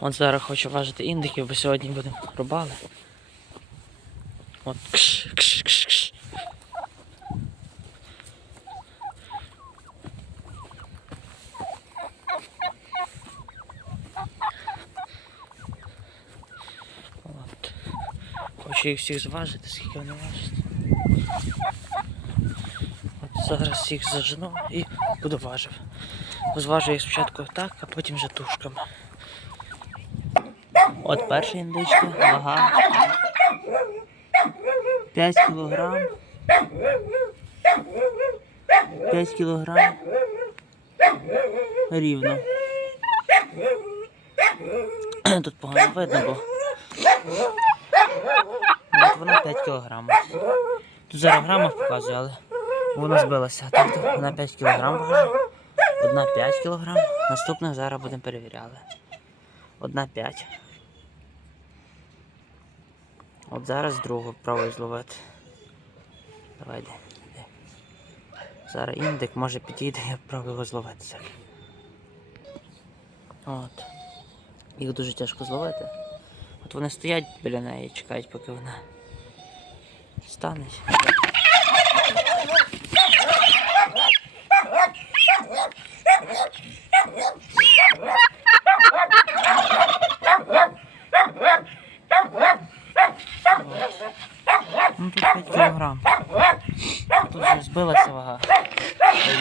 От зараз хочу важити індиків, бо сьогодні будемо рубали. От кш, кш, кш, кш. От. Хочу їх всіх зважити, скільки вони важать. От зараз всіх зажену і буду важив. Зважу їх спочатку так, а потім вже тушками. От перша індичка, вага. 5 кілограм. 5 кілограм. Рівно. Тут погано видно, бо. От вона 5 кілограм. Тут зараз грамах показує, але вона збилася. Тобто вона 5 кілограм важить. Одна 5 кілограм. Наступних зараз будемо перевіряли. Одна 5. От зараз другу правий зловити. Давай йди. йди. Зараз індик може підійде, я пробую його зловити. От. Їх дуже тяжко зловити. От вони стоять біля неї і чекають, поки вона стане. Ну тут 5 кілограм. Тут вже збилася вага.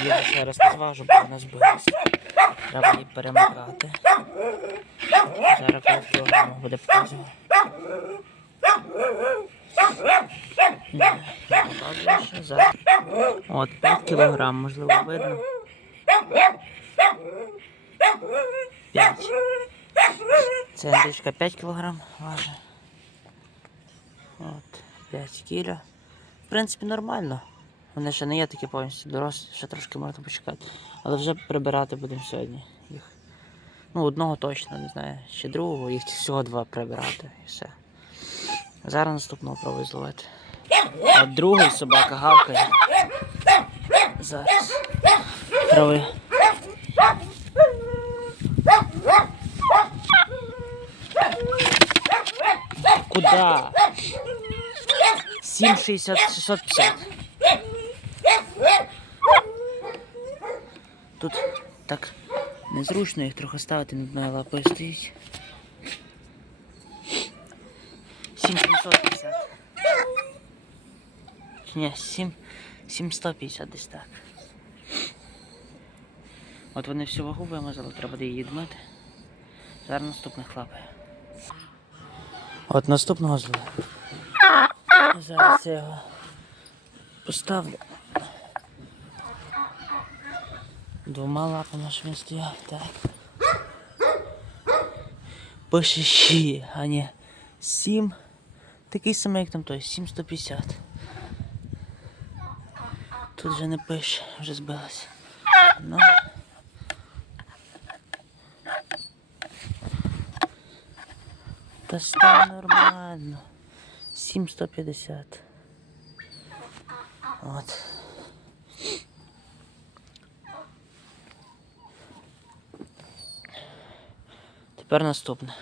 Я ще раз не зважу, бо вона збилася. Треба її перемикати. Зараз 5 кілограмів буде показувати. От 5 кілограм, можливо, видно. 5. Це індичка 5 кілограм важить. От, 5 кіля. В принципі, нормально. Вони ще не є такі повністю дорослі, ще трошки можна почекати. Але вже прибирати будемо сьогодні їх. Ну, одного точно, не знаю, ще другого, їх всього два прибирати і все. Зараз наступного пробую зловити. От другий собака гавкає. Зараз. Трави. Куда? 7,60, 650. Тут так незручно їх трохи ставити, над моєю лапою стоїть. 7750. Ні, 7, 7150 десь так. От вони всю вагу вимазали, треба буде її дмити. Зараз наступних лапає. От наступного зла. Зараз я його поставлю. Двома лапами ж він стояв, так. Пише ще, а не 7. Такий самий, як там той, 7150. Тут вже не пише, вже збилась. Ну. Та став нормально. 7150. От. Тепер наступне.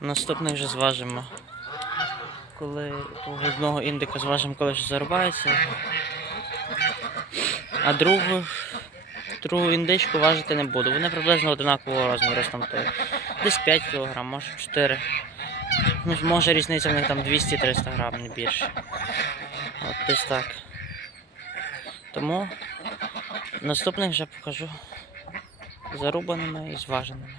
Наступний вже зважимо. Коли того одного індика зважимо, коли вже зарубається. А другу, другу індичку важити не буду. Вони приблизно одинакового розміру. стантують. Десь 5 кг, може 4. Ну, може різниця в них там 200-300 грам, не більше. От десь так. Тому наступних вже покажу зарубаними і зваженими.